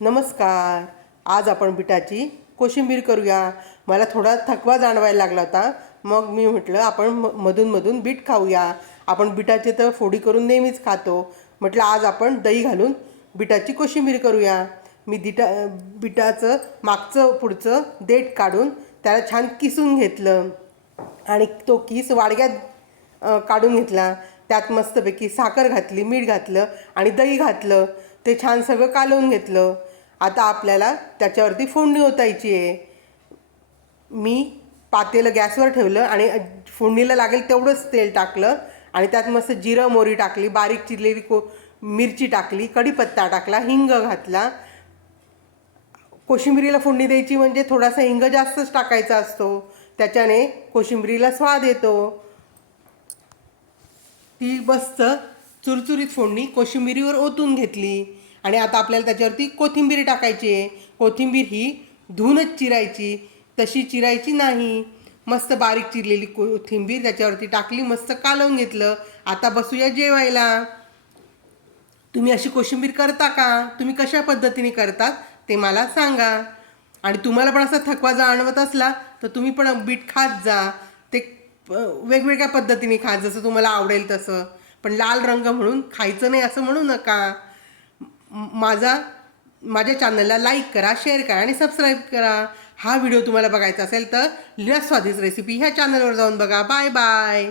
नमस्कार. आज आपण बीटाची कोशिंबीर करूया. मला थोडा थकवा जाणवायला लागला होता, मग मी म्हटलं आपण मधून बीट खाऊया. आपण बीटाचे तर फोडी करून नेहमीच खातो. म्हटलं आज आपण दही घालून बीटाची कोशिंबीर करूया. मी बीटाचं मागचं पुढचं देठ काढून त्याला छान किसून घेतलं आणि तो किस वाडग्यात काढून घेतला. त्यात मस्तपैकी साखर घातली, मीठ घातलं आणि दही घातलं. ते छान सगळं कालवून घेतलं. आता आपल्याला त्याच्यावरती फोडणी ओतायची आहे. मी पातेलं गॅसवर ठेवलं आणि फोडणीला लागेल तेवढंच तेल टाकलं आणि त्यात मस्त जिरं मोहरी टाकली, बारीक चिरलेली मिरची टाकली, कढीपत्ता टाकला, हिंग घातला. कोशिंबिरीला फोडणी द्यायची म्हणजे थोडासा हिंग जास्तच टाकायचा असतो, त्याच्याने कोशिंबिरीला स्वाद येतो. ती मस्त चुरचुरीत फोडणी कोशिंबिरीवर ओतून घेतली आणि आता आपल्याला त्याच्यावरती कोथिंबीर टाकायची आहे. कोथिंबीर ही धुवूनच चिरायची, तशी चिरायची नाही. मस्त बारीक चिरलेली कोथिंबीर त्याच्यावरती टाकली, मस्त कालवून घेतलं. आता बसूया जेवायला. तुम्ही अशी कोशिंबीर करता का? तुम्ही कशा पद्धतीने करतात ते मला सांगा. आणि तुम्हाला पण असा थकवा जाणवत असला तर तुम्ही पण बीट खात जा. ते वेगवेगळ्या पद्धतीने खा, जसं तुम्हाला आवडेल तसं. पण लाल रंग म्हणून खायचं नाही असं म्हणू नका. माझ्या चॅनलला लाईक करा, शेअर करा आणि सबस्क्राईब करा. हा व्हिडिओ तुम्हाला बघायचा असेल तर लीना स्वादिष्ट रेसिपी ह्या चॅनलवर जाऊन बघा. Bye bye.